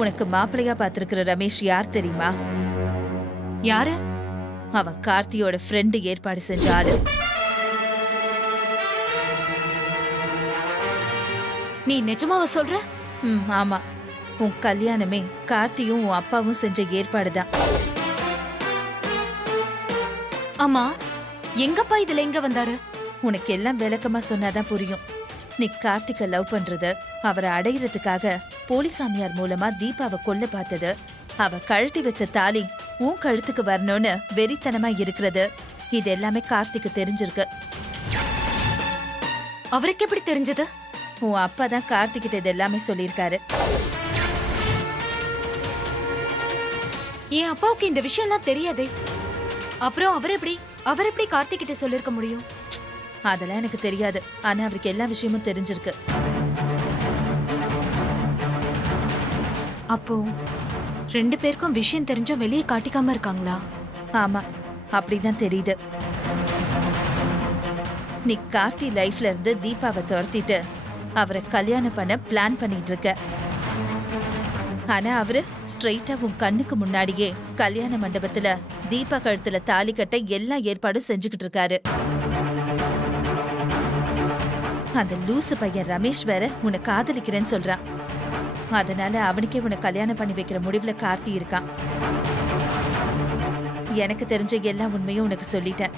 உனக்கு மாப்பிள்ளையா பாத்திருக்கிற ரமேஷ் யார் தெரியுமா? யாரு? அவன் கார்த்தியோட ஃப்ரெண்டு ஏற்பாடு செஞ்ச ஆளு. நீ நிஜமாவா சொல்ற? ஆமா. உன் கல்யாணமே கார்த்தியும் உன் அப்பாவும் செஞ்ச ஏற்பாடுதான். ஆமா, எங்கப்பா இதுல எங்க வந்தாரு? உனக்கு எல்லாம் விளக்கமா சொன்னாதான் புரியும். நீ கார்த்திக்க லவ் பண்றது, அவரை அடையிறதுக்காக போலிசாமியார் மூலமா தீபாவை கொல்ல பார்த்தது, அவ கழட்டி வச்ச தாலி உன் கழுத்துக்கு வரணும்னு வெறித்தனமா இருக்கிறது, இது எல்லாமே கார்த்திக்கு தெரிஞ்சிருக்கு. அவருக்கு எப்படி தெரிஞ்சது? உன் அப்பா தான் கார்த்திகிட்ட இது எல்லாமே சொல்லியிருக்காரு. என் அப்பாவுக்கு இந்த விஷயம்லாம் தெரியாதே. அப்புறம் அவர் எப்படி கார்த்திகிட்ட சொல்லிருக்க முடியும்? அதெல்லாம் எனக்கு தெரியாது. ஆனா அவருக்கு எல்லா விஷயமும் தெரிஞ்சிருக்கு. அப்போ 2 பேருக்கும் விஷயம் தெரிஞ்சா வெளியே காட்டிக்காம இருக்காங்களா? ஆமா, அப்படிதான் தெரியுது. நீ கார்த்தி லைஃப்ல இருந்து தீபாவை துரத்திட்டு அவரை கல்யாணம் பண்ண பிளான் பண்ணிட்டு இருக்க. ஆனா அவரு ஸ்ட்ரெயிட்டா உன் கண்ணுக்கு முன்னாடியே கல்யாண மண்டபத்துல தீபா கழுத்துல தாலி கட்ட எல்லா ஏற்பாடும் செஞ்சுக்கிட்டு இருக்காரு. அந்த லூசு பையன் ரமேஷ் வேற உன்னை காதலிக்கிறேன்னு சொல்றான். அதனால அவனுக்கே உன்னை கல்யாணம் பண்ணி வைக்கிற முடிவுல கார்த்தி இருக்கான். எனக்கு தெரிஞ்ச எல்லா உண்மையும் உனக்கு சொல்லிட்டேன்.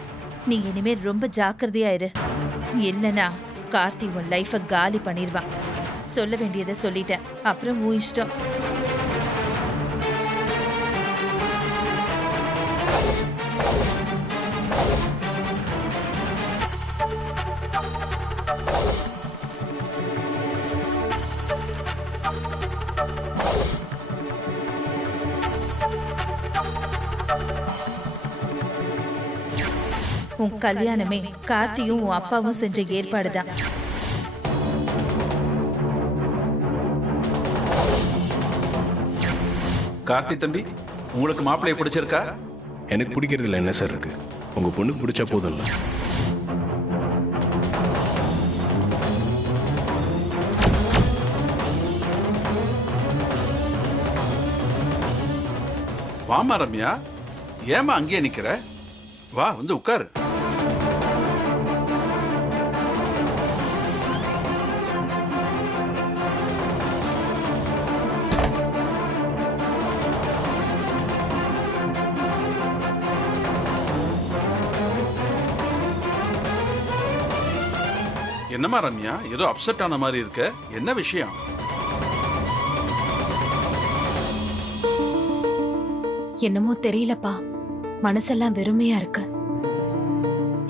நீ இனிமே ரொம்ப ஜாக்கிரதையா இரு. இல்லனா கார்த்தி உன் லைஃப காலி பண்ணிடுவான். சொல்ல வேண்டியதை சொல்லிட்டேன். அப்புறம் உன் இஷ்டம். உன் கல்யாணமே கார்த்தியும் உன் அப்பாவும் செஞ்ச ஏற்பாடுதான். கார்த்தி தம்பி, உங்களுக்கு மாப்பிள்ளைய பிடிச்சிருக்கா? எனக்கு பிடிக்கிறதுல என்ன சார் இருக்கு? உங்க பொண்ணுக்கு பிடிச்சா போதும்ல. வாமா ரம்யா, ஏமா அங்கேயே நிக்கிற? வா, வந்து உட்காரு. என்னமா ரம்யா, ஏதோ அப்செட் ஆன மாதிரி இருக்க, என்ன விஷயம்? என்னமோ தெரியலப்பா, மனசெல்லாம் வெறுமையா இருக்கு.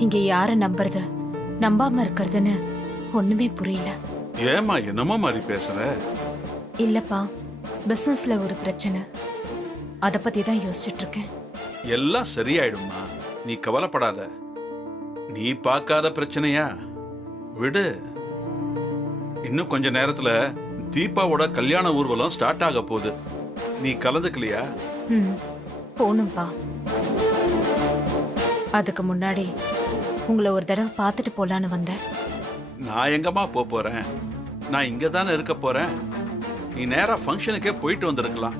இங்க யார நம்புறது, நம்பாம இருக்கிறதுன்னு ஒண்ணுமே புரியல. ஏமா என்னமோ மாதிரி பேசுற? இல்லப்பா, பிசினஸ்ல ஒரு பிரச்சனை, அத பத்தி தான் யோசிச்சுட்டு இருக்கேன். எல்லாம் சரியாயிடும்மா, நீ கவலைப்படாத. நீ பார்க்காத பிரச்சனையா? விடு. இன்னும் கொஞ்ச நேரத்துல தீபாவோட கல்யாண ஊர்வலம் ஸ்டார்ட் ஆக போகுது. நீ கலந்துக்கலையா? போணும்பா. அதுக்கு முன்னாடி உங்களை ஒரு தடவை பார்த்துட்டு போலான்னு வந்தேன். நான் எங்கம்மா போறேன்? நான் இங்க தானே இருக்க போறேன். நீ நேரா ஃபங்க்ஷனுக்கே போயிட்டு வந்திருக்கலாம்.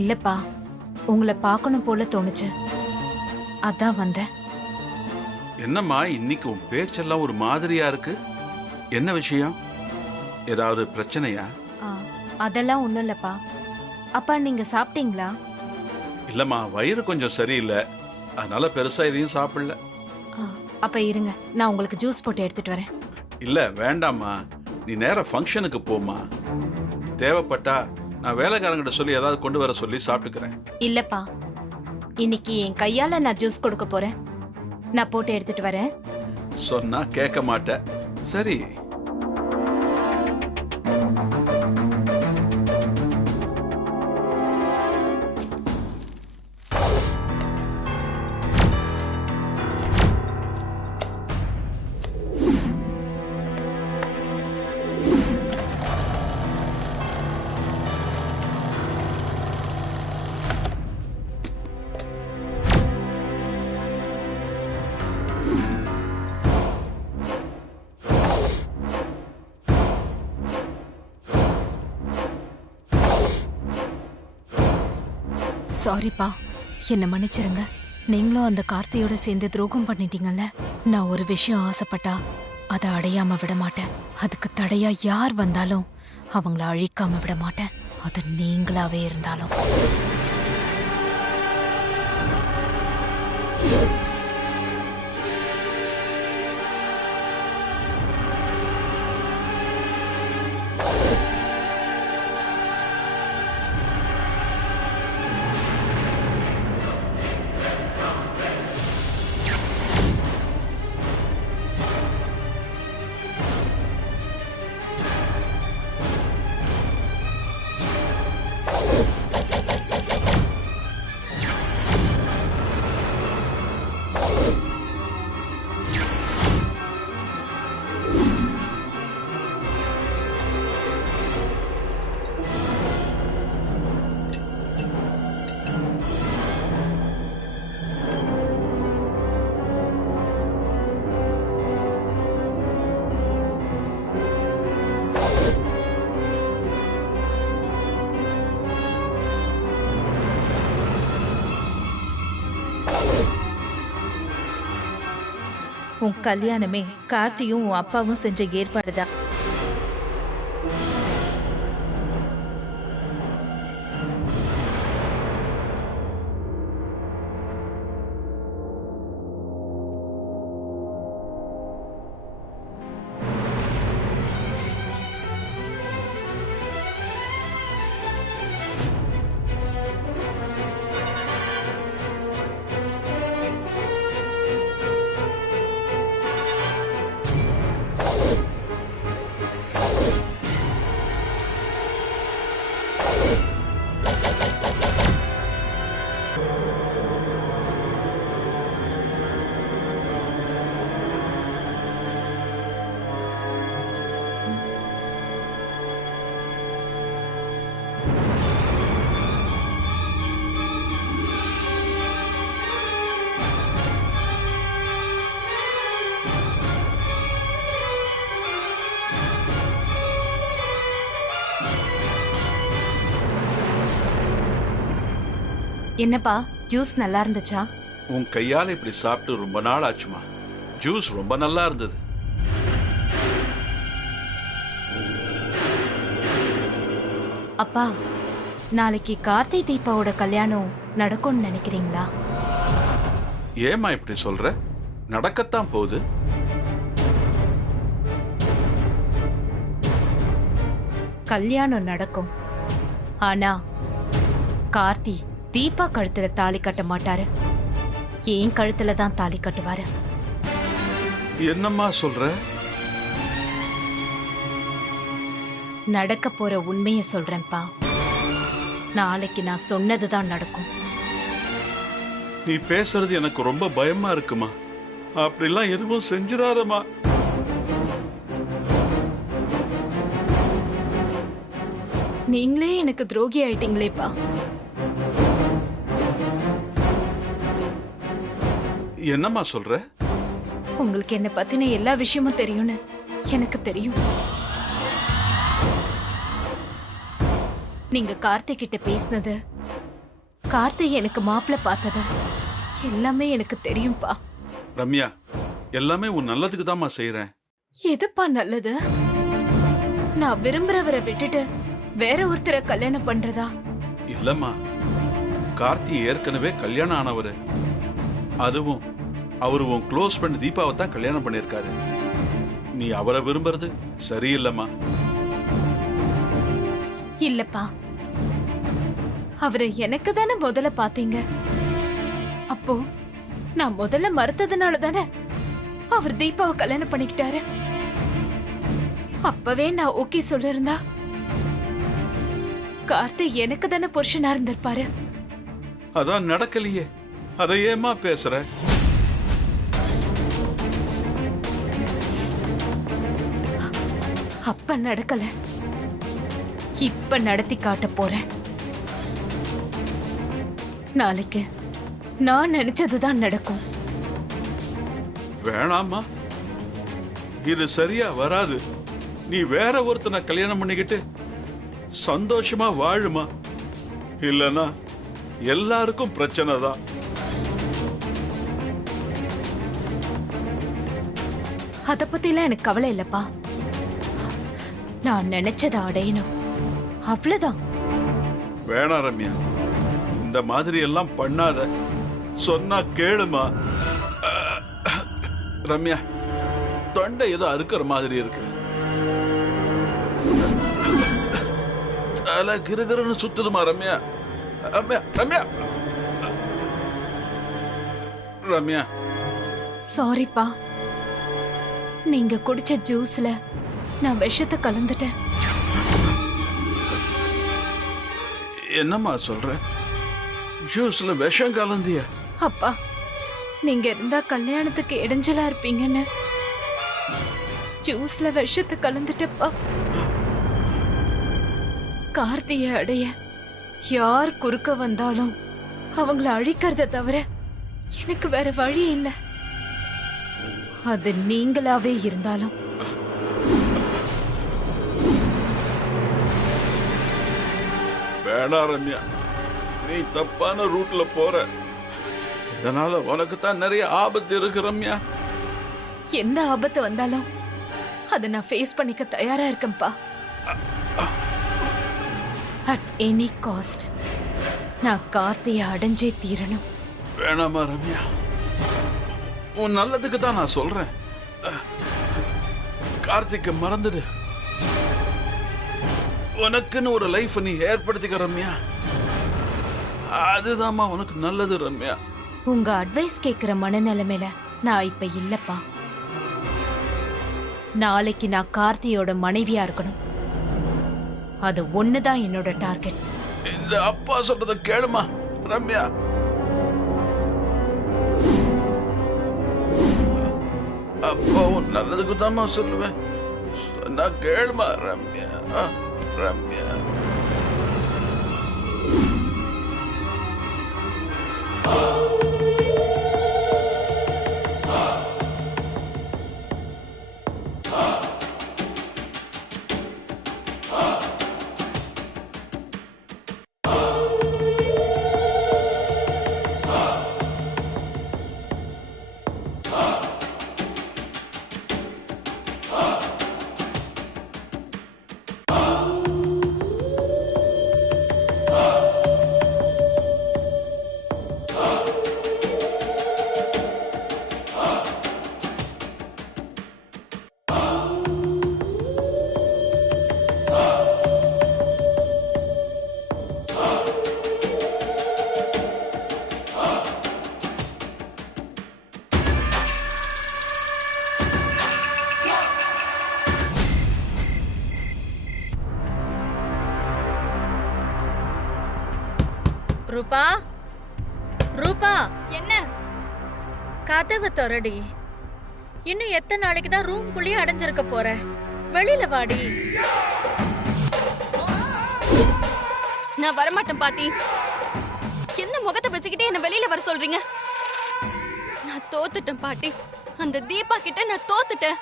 இல்லப்பா, உங்களை பார்க்கணும் போல தோணுச்சு, அதான் வந்தேன். என்னம்மா இன்னைக்கு உன் பேச்செல்லாம் ஒரு மாதிரியா இருக்கு? என்ன விஷயம்? ஏதாவது பிரச்சனையா? அதெல்லாம் ஒண்ணும் இல்லப்பா. அப்பா, நீங்க சாப்பிட்டீங்களா? இல்லம்மா, வயிறு கொஞ்சம் சரியில்லை, அதனால பெருசா எதையும் சாப்பிடல. அப்ப இருங்க, நான் உங்களுக்கு ஜூஸ் போட்டு எடுத்துட்டு வரேன். இல்ல வேண்டாம்மா, நீ நேரா ஃபங்க்ஷனுக்கு போமா. தேவைப்பட்டா நான் வேலைக்காரங்கிட்ட சொல்லி ஏதாவது கொண்டு வர சொல்லி சாப்பிட்டுக்கிறேன். இல்லப்பா, இன்னைக்கு என் கையால நான் ஜூஸ் கொடுக்க போறேன். நான் போட்டு எடுத்துட்டு வரேன். சொன்னா கேட்க மாட்டேன். சரி. சாரிப்பா, என்ன மன்னிச்சிருங்க. நீங்களும் அந்த கார்த்தியோட சேர்ந்து துரோகம் பண்ணிட்டீங்கல்ல. நான் ஒரு விஷயம் ஆசைப்பட்டா அதை அடையாம விட மாட்டேன். அதுக்கு தடையா யார் வந்தாலும் அவங்கள அழிக்காம விட மாட்டேன். அது நீங்களாவே இருந்தாலும். உன் கல்யாணமே கார்த்தியும் உன் அப்பாவும் செஞ்ச ஏற்பாடுதான். என்னப்பா, ஜூஸ் நல்லா இருந்துச்சா? உன் கையால இப்படி சாப்பிட்டு ரொம்ப நாள் ஆச்சுமா. ஜூஸ் ரொம்ப நல்லா இருந்தது. அப்பா, நாளைக்கு கார்த்தி தீபாவோட கல்யாணம் நடக்கும்னு நினைக்கிறீங்களா? ஏமா இப்படி சொல்ற? நடக்கத்தான் போகுது. கல்யாணம் நடக்கும். ஆனா கார்த்தி தீபா கழுத்துல தாலி கட்ட மாட்டாரு. ஏன் கழுத்துல தான் தாலி கட்டுவாரு. என்னம்மா சொல்ற? நடக்க போற உண்மைய சொல்றேன்ப்பா. நாளைக்கு நான் சொன்னதுதான் நடக்கும். நீ பேசுறது எனக்கு ரொம்ப பயமா இருக்குமா. அப்படிலாம் எதுவும் செஞ்சிடாதம்மா. நீங்களே எனக்கு துரோகி ஆயிட்டீங்களேப்பா. என்னம்மா சொல்ற? உங்களுக்கு என்ன பத்தின எல்லா விஷயமும் தெரியும்னு எனக்கு தெரியும். நீங்க கார்த்திக் கிட்ட பேசினது, கார்த்திக் எனக்கு மாப்பிள்ள பார்த்தது எல்லாமே எனக்கு தெரியும்பா. ரம்யா, எல்லாமே உன் நல்லதுக்கு தான்மா செய்யறேன். எதுப்பா நல்லது? நான் விரும்புறவரை விட்டுட்டு வேற ஒருத்தரை கல்யாணம் பண்றதா? இல்லம்மா, கார்த்தி ஏற்கனவே கல்யாணம் ஆனவரு. அதுவும் அவரு உன் க்ளோஸ் ஃப்ரெண்ட் தீபாவை தான் கல்யாணம் பண்ணிருக்காரு. நீ அவரை விரும்புறது சரியில்லம்மா. இல்லப்பா, அவரை எனக்கு தானே முதல்ல பாத்தீங்க. அப்போ நான் முதல்ல மறுத்ததுனால தானே அவர் தீபாவை கல்யாணம் பண்ணிக்கிட்டாரு. அப்பவே நான் ஓகே சொல்லிருந்தா கார்த்தி எனக்கு தானே புருஷனா இருந்திருப்பாரு. அதான் நடக்கலையே, அதை ஏமா பேசுற? அப்ப நடக்கல, இப்ப நடத்தி காட்ட போறேன். நாளைக்கு நான் நினைச்சதுதான் நடக்கும். வேணாமா, இது சரியா வராது. நீ வேற ஒருத்தனை கல்யாணம் பண்ணிக்கிட்டு சந்தோஷமா வாழுமா. இல்லனா எல்லாருக்கும் பிரச்சனை தான். அத பத்திலாம் எனக்கு கவலை இல்லப்பா. நான் நினைச்சதை அடையணும், அவ்வளவுதான். வேணாம் ரம்யா, இந்த மாதிரி எல்லாம் பண்ணாத. சொன்னா கேளுமா. ரம்யா, தொண்டை ஏதோ அறுக்கிற மாதிரி இருக்கு. தலை கிருகிருன்னு சுத்துதுமா ரம்யா. ரம்யா ரம்யா ரம்யா. சாரிப்பா, நீங்க குடிச்ச ஜூஸ்ல நான் விஷத்தை கலந்துட்டேன். என்னம்மா சொல்ற? ஜூஸ்ல விஷம் கலந்தியா? அப்பா, நீங்க இருந்தா கல்யாணத்துக்கு இடைஞ்சலா இருப்பீங்கன்னு ஜூஸ்ல விஷத்தை கலந்துட்டப்பா. கார்த்தியை அடைய யார் குறுக்க வந்தாலும் அவங்கள அழிக்கிறத தவிர எனக்கு வேற வழி இல்லை. அது நீங்களாவே இருந்தாலும். வேணா ரம்யா, நீ தப்பான ரூட்ல போற. இதனால உனக்கு தான் நிறைய ஆபத்து இருக்கு ரம்யா. எந்த ஆபத்து வந்தாலும் அதை நான் ஃபேஸ் பண்ணிக்க தயாரா இருக்கேன்ப்பா. அட் எனி காஸ்ட் நான் கார்த்தியை அடைஞ்சே தீரணும். வேணாமா ரம்யா, உன் நல்லதுக்கு தான் நான் சொல்றேன். கார்த்திக்க மறந்துடு. உனக்குன்னு ஒரு லைஃப் நீ ஏற்படுத்திக்க ரம்யா. அதுதான்மா உனக்கு நல்லது ரம்யா. உங்க அட்வைஸ் கேட்கிற மனநிலைமையில நான் இப்ப இல்லப்பா. நாளைக்கு நான் கார்த்தியோட மனைவியா இருக்கணும். அது ஒண்ணுதான் என்னோட டார்கெட். இந்த அப்பா சொல்றத கேளுமா ரம்யா. அப்பாவும் நல்லதுக்கு தான்மா சொல்லுவேன். சொன்னா கேளுமா ரம்யா. ரம்யா, ரூபா, ரூபா, என்ன? கதவை திறடி. இன்னும் எத்தனை நாளைக்கு தான் ரூம்குள்ளேயே அடைஞ்சிருக்க போற? வெளியில வாடி. நான் வரமாட்டேன் பாட்டி. என்ன முகத்தை வச்சுக்கிட்டே என்ன வெளியில வர சொல்றீங்க? நான் தோத்துட்டேன் பாட்டி. அந்த தீபா கிட்ட நான் தோத்துட்டேன்.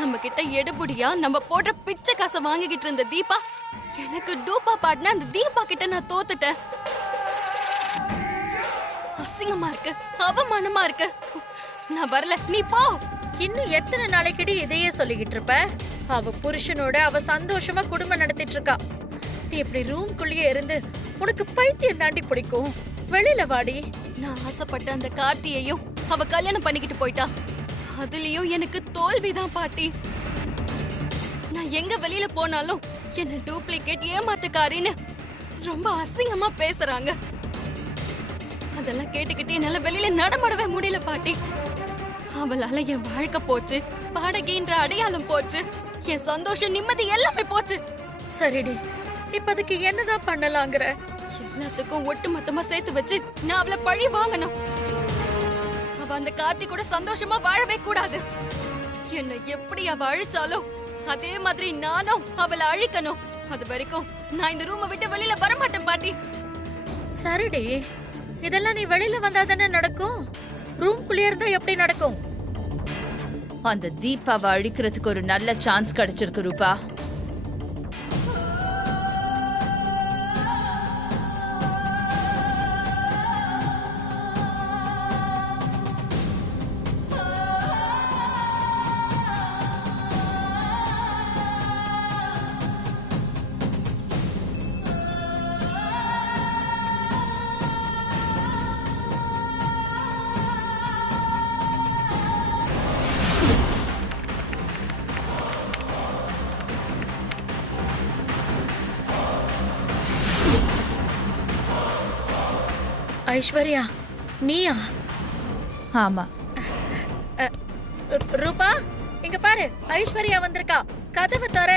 நம்ம கிட்ட எடுபுடியா நம்ம போடுற பிச்சை காசை வாங்கிக்கிட்டு இருந்த தீபா எனக்கு டூப்பா பாடின அந்த தீபா கிட்ட நான் தோத்துட்டேன். அசிங்கமா இருக்கு, அவமானமா இருக்கு. நான் வரல, நீ போ. இன்னும் எத்தனை நாளைக்குடி இதையே சொல்லிக்கிட்டு இருப்ப? அவ புருஷனோட அவ சந்தோஷமா குடும்பம் நடத்திட்டு இருக்கா. நீ இப்படி ரூம்குள்ளேயே இருந்து உனக்கு பைத்தியம் தாண்டி பிடிக்கும். வெளியில வாடி. நான் ஆசைப்பட்ட அந்த கார்த்தியையும் அவ கல்யாணம் பண்ணிக்கிட்டு போயிட்டா. அதுலயும் எனக்கு தோல்விதான் பாட்டி. நான் எங்க வெளியில போனாலும் என்ன டூப்ளிகேட் ஏமாத்துக்காரின்னு ரொம்ப அசிங்கமா பேசுறாங்க. அதெல்லாம் கேட்டுக்கிட்டு என்னால வெளியில நடமாடவே முடியல பாட்டி. அவளால என் வாழ்க்கை போச்சு, பாடகின்ற அடையாளம் போச்சு, என் சந்தோஷம் நிம்மதி எல்லாமே போச்சு. சரிடி, இப்ப அதுக்கு என்னதான் பண்ணலாங்கிற? எல்லாத்துக்கும் ஒட்டு மொத்தமா சேர்த்து வச்சு நான் அவளை பழி வாங்கணும். அவ அந்த கார்த்தி கூட சந்தோஷமா வாழவே கூடாது. என்ன எப்படி அவ அழிச்சாலும் அதே மாதிரி நானும் அவளை அழிக்கணும். அது வரைக்கும் நான் இந்த ரூமை விட்டு வெளியில வரமாட்டேன் பாட்டி. சரிடி, இதெல்லாம் நீ வெளியில வந்தாதானே நடக்கும். ரூம்குள்ளே இருந்தா எப்படி நடக்கும்? அந்த தீபாவை அழிக்கிறதுக்கு ஒரு நல்ல சான்ஸ் கிடைச்சிருக்கு ரூபா. ஐஸ்வர்யா நீயா? ஆமா. ரூபா இங்க பாரு, ஐஸ்வர்யா வந்திருக்கா, கதவை தர.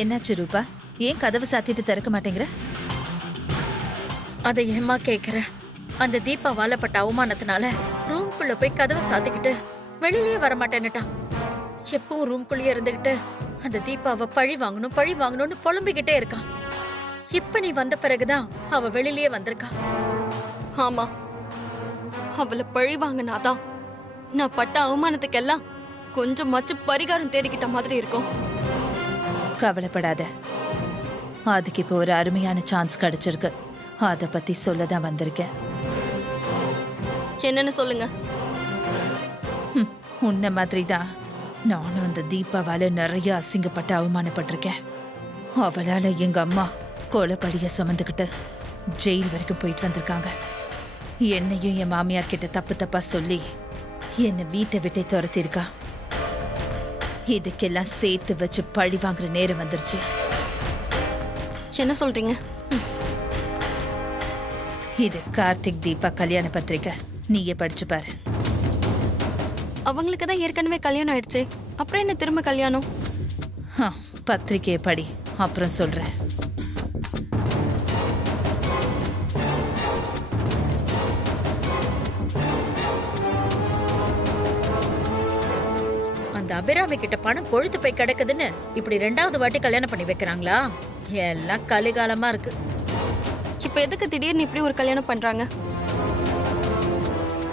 என்னாச்சு ரூபா? ஏன் கதவை சாத்திட்டு திறக்க மாட்டேங்கிற? அதை ஏமா கேக்குற? அந்த தீபா வாழப்பட்ட அவமானத்தினால ரூம்குள்ள போய் கதவை சாத்திக்கிட்டு வெளியிலயே வரமாட்டேன்னுட்டான். எப்பவும் ரூம்குள்ளேயே இருந்துகிட்டு அந்த தீபாவை பழி வாங்கணும்னு புலம்பிக்கிட்டே இருக்கான். இப்ப நீ வந்த பிறகுதான் அவ வெளியிலயே வந்திருக்கா. ஆமா, அவளை பழி வாங்கினாதான் நான் பட்ட அவமானத்துக்கெல்லாம் கொஞ்சமாச்சும் பரிகாரம் தேடிக்கிட்ட மாதிரி இருக்கும். கவலைப்படாத, அதுக்கு இப்போ ஒரு அருமையான சான்ஸ் கிடைச்சிருக்கு. அத பத்தி சொல்லதான் வந்திருக்கேன். என்னன்னு சொல்லுங்க. உன்ன மாதிரி தான் நானும் அந்த தீபாவால நிறைய அசிங்கப்பட்டு அவமானப்பட்டிருக்கேன். அவளால எங்க அம்மா கொலைப்படிய சுமந்துக்கிட்டு ஜெயில் வரைக்கும் போயிட்டு வந்திருக்காங்க. என்னையும் என் மாமியார் கிட்ட தப்பா சொல்லி என்னை வீட்டை விட்டே துரத்திருக்கா. இதுக்கெல்லாம் சேர்த்து வச்சு பழி வாங்குற நேரம் வந்துருச்சு. என்ன சொல்றீங்க? இது கார்த்திக் தீபா கல்யாண பத்திரிக்கை, நீயே படிச்சு பாரு. அவங்களுக்கு தான் ஏற்கனவே கல்யாணம் ஆயிடுச்சு, அப்புறம் என்ன திரும்ப கல்யாணம்? பத்திரிக்கையை படி, அப்புறம் சொல்றேன். அந்த அபிராமி கிட்ட பணம் கொழுத்து போய் கிடக்குதுன்னு இப்படி 2வது வாட்டி கல்யாணம் பண்ணி வைக்கிறாங்களா? எல்லாம் கலிகாலமா இருக்கு. இப்ப எதுக்கு திடீர்னு இப்படி ஒரு கல்யாணம் பண்றாங்க?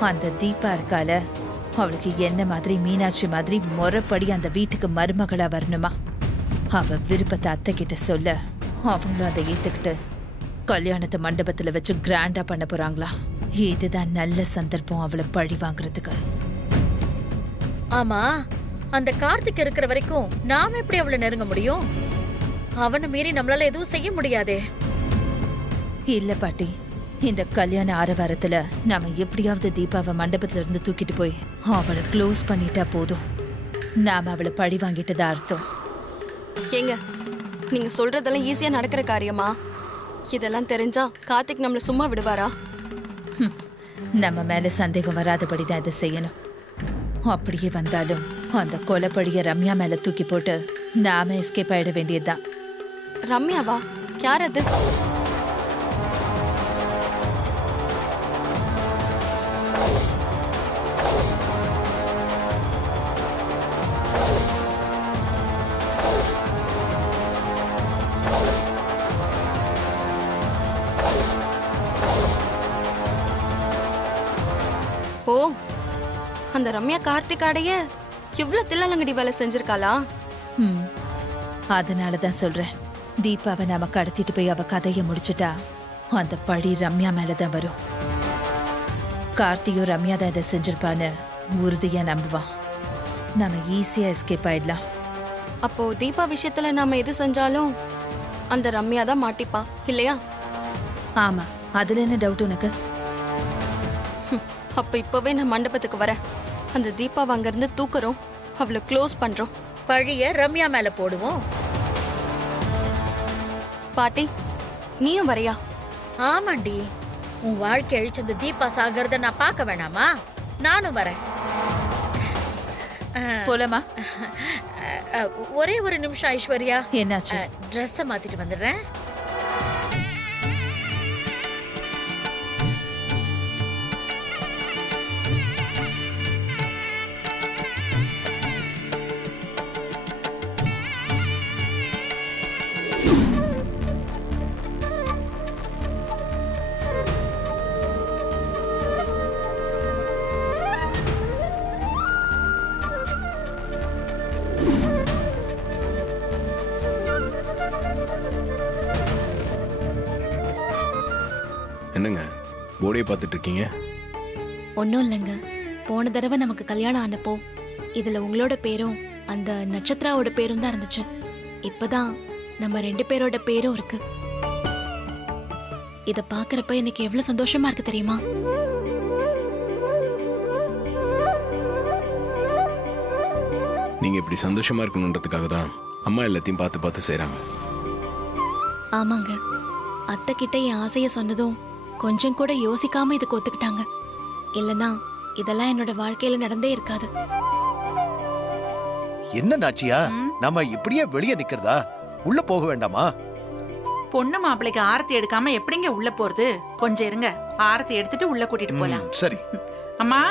அந்த தீபா இருக்கால, அவளுக்கு என்ன மாதிரி மீனாட்சி மாதிரி முறைப்படி அந்த வீட்டுக்கு மருமகளா வரணுமா. அவ விருப்பத்தை அத்தை கிட்ட சொல்ல அவங்களும் அதை ஏத்துக்கிட்டு கல்யாணத்தை மண்டபத்துல வச்சு கிராண்டா பண்ண போறாங்களா. இதுதான் நல்ல சந்தர்ப்பம் அவளை பழி வாங்குறதுக்கு. ஆமா, அந்த கார்த்திக் இருக்கிற வரைக்கும் நாம எப்படி அவளை நெருங்க முடியும்? அவனை மீறி நம்மளால எதுவும் செய்ய முடியாதே. இல்ல பாட்டி, இந்த கல்யாண ஆரவாரத்துல நாம எப்படியாவது தீபாவை மண்டபத்துல இருந்து தூக்கிட்டு போய் அவளை க்ளோஸ் பண்ணிட்டா போதும். நாம அவளை பழி வாங்கிட்டதா அர்த்தம். ஏங்க, நீங்க சொல்றதெல்லாம் ஈஸியா நடக்கிற காரியமா? இதெல்லாம் தெரிஞ்சா கார்த்திக் நம்மள சும்மா விடுவாரா? நம்ம மேல சந்தேகம் வராதபடிதான் இதை செய்யணும். அப்படியே வந்தாலும் அந்த கொலைப்படிய ரம்யா மேல தூக்கி போட்டு நாம எஸ்கேப் ஆயிட வேண்டியதுதான். ரம்யாவா? யார் அது? ஓ, அந்த ரம்யா கார்த்திக் ஆடைய இவ்ளோ தில்லாலங்கடி வேலை செஞ்சிருக்காளா? அதனாலதான் சொல்றேன், தீபாவை நாம கடத்திட்டு போய் அவ கதையை முடிச்சுட்டா அந்த பழி ரம்யா மேலதான் வரும். கார்த்தியும் ரம்யா தான் இதை செஞ்சிருப்பான்னு உறுதியா நம்புவான். நாம ஈஸியா எஸ்கேப் ஆயிடலாம். அப்போ தீபா விஷயத்துல நாம எது செஞ்சாலும் அந்த ரம்யா தான் மாட்டிப்பா, இல்லையா? ஆமா, அதுல என்ன டவுட் உனக்கு? அப்ப இப்பவே நான் மண்டபத்துக்கு வரேன். அந்த தீபாவை அங்கிருந்து தூக்குறோம், அவளை க்ளோஸ் பண்றோம். பழிய ரம்யா மேல போடுவோம். பாட்டி, நீயும் வரையா? ஆமாண்டி, உன் வாழ்க்கை அழிச்ச அந்த தீபா சாகரத நான் பார்க்க வேணாமா? நானும் வரேன். போலாமா? ஒரே ஒரு நிமிஷம் ஐஸ்வர்யா. என்னாச்சு? ட்ரெஸ்ஸை மாத்திட்டு வந்துடுறேன். என்னங்க போர்டே பார்த்துட்டு இருக்கீங்க? ஒன்றும் இல்லைங்க. போன தடவை நமக்கு கல்யாணம் ஆனப்போ இதில் உங்களோட பேரும் அந்த நட்சத்திராவோட பேரும் தான் இருந்துச்சு. இப்போதான் நம்ம 2 பேரோட பேரும் இருக்கு. இதை பார்க்குறப்ப எனக்கு எவ்வளோ சந்தோஷமா இருக்கு தெரியுமா? நீங்க இப்படி சந்தோஷமா இருக்கணுன்றதுக்காக தான் அம்மா எல்லாத்தையும் பார்த்து பார்த்து செய்றாங்க. ஆமாங்க, அத்தை கிட்ட என் ஆசைய சொன்னதும் கொஞ்சம் கூட யோசிக்காம இதுக்கு ஒத்துக்கிட்டாங்க. இல்லனா இதெல்லாம் என்னோட வாழ்க்கையில நடந்தே இருக்காது. என்ன நாச்சியா, நம்ம இப்படியே வெளியே நிக்கிறதா? உள்ள போக வேண்டாமா? பொண்ணு மாப்பிளைக்கு ஆரத்தி எடுக்காம எப்படிங்க உள்ள போறது? கொஞ்சம் இருங்க, ஆரத்தி எடுத்துட்டு உள்ள கூட்டிட்டு போலாம். சரி. அம்மா